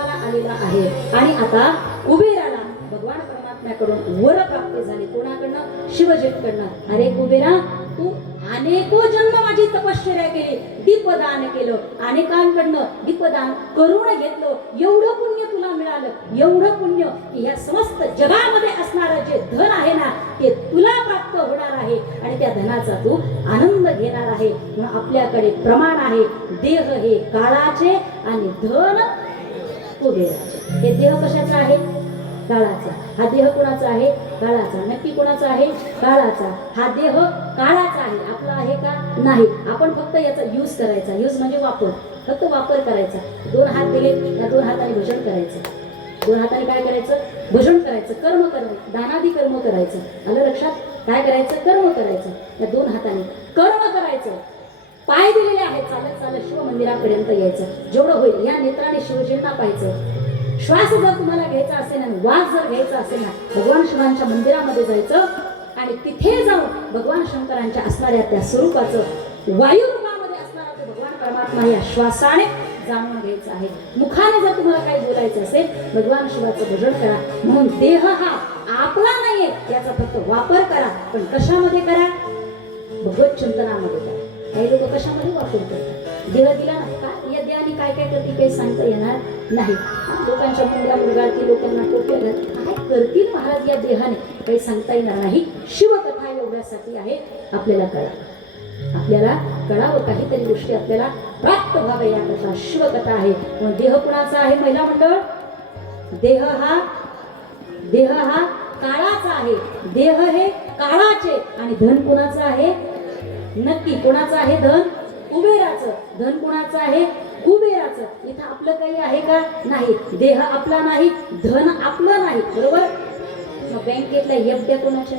जन्माला आलेला आहे. आणि आता कुबेराला भगवान परमात्म्याकडून वर प्राप्त झाले. कोणाकडनं? शिवजीकडनं. अरे कुबेरा तू अनेको जन्म माझी तपश्चर्या केली. दीपदान केलं. अनेकांकडनं दीपदान करून घेतलं. एवढं पुण्य तुला मिळालं. एवढं पुण्य की ह्या समस्त जगामध्ये असणारं जे धन आहे ना ते तुला प्राप्त होणार आहे. आणि त्या धनाचा तू आनंद घेणार आहे. आपल्याकडे प्रमाण आहे. देह हे काळाचे आणि धन कुबेराचे हे देह कशाचा आहे? काळाचा. हा देह कोणाचा आहे? काळाचा. नक्की कोणाचा आहे? काळाचा. हा देह काळाचा आहे. आपला आहे का? नाही. आपण फक्त याचा यूज करायचा. यूज म्हणजे वापर. फक्त वापर करायचा. दोन हात दिले या दोन हाताने भजन करायचं. दोन हाताने काय करायचं? भजन करायचं. कर्म करायचं दानादी कर्म करायचं. आलं लक्षात? काय करायचं? कर्म करायचं. या दोन हाताने कर्म करायचं. पाय दिलेले आहेत चालत चालत शिव मंदिरापर्यंत यायचं. जेवढं होईल या नेत्राने शिवजींना पाहायचं. श्वास जर तुम्हाला घ्यायचा असेल आणि वास जर घ्यायचा असेल ना भगवान शिवांच्या मंदिरामध्ये जायचं आणि तिथे जाऊन भगवान शंकरांच्या असणाऱ्या त्या स्वरूपाचं वायू रूपामध्ये असणारा तो भगवान परमात्मा या श्वासाने जाणून घ्यायचं आहे. मुखाने जर तुम्हाला काही बोलायचं असेल भगवान शिवाचं भजन करा. म्हणून देह हा आपला नाहीये याचा फक्त वापर करा. पण कशामध्ये करा? भगवत चिंतनामध्ये करा. काही लोक कशामध्ये वापर करतात? देह दिला ना का? या देहाने काय काय करते काही सांगता येणार नाही. लोकांच्या मुंड्या मुरगाळती लोकांना टोपल्या काय करतील महाराज या देहाने. काही सांगता येणार नाही. शिवकथा एवढ्यासाठी आहे. आपल्याला कळा. आपल्याला कळावं काहीतरी गोष्टी आपल्याला प्राप्त व्हाव्या कथा. शिवकथा आहे. मग देह कुणाचा आहे महिला मंडळ? देह हा देह हा काळाचा आहे. देह हे काळाचे आणि धन कुणाचं आहे? नक्की कोणाचं आहे धन? कुबेराचं. धन कुणाचं आहे? कुबेराचं. इथं आपलं काही आहे का? नाही. देह आपला नाही धन आपलं नाही. बरोबर? मग बँकेतल्या एफड्या कोणाच्या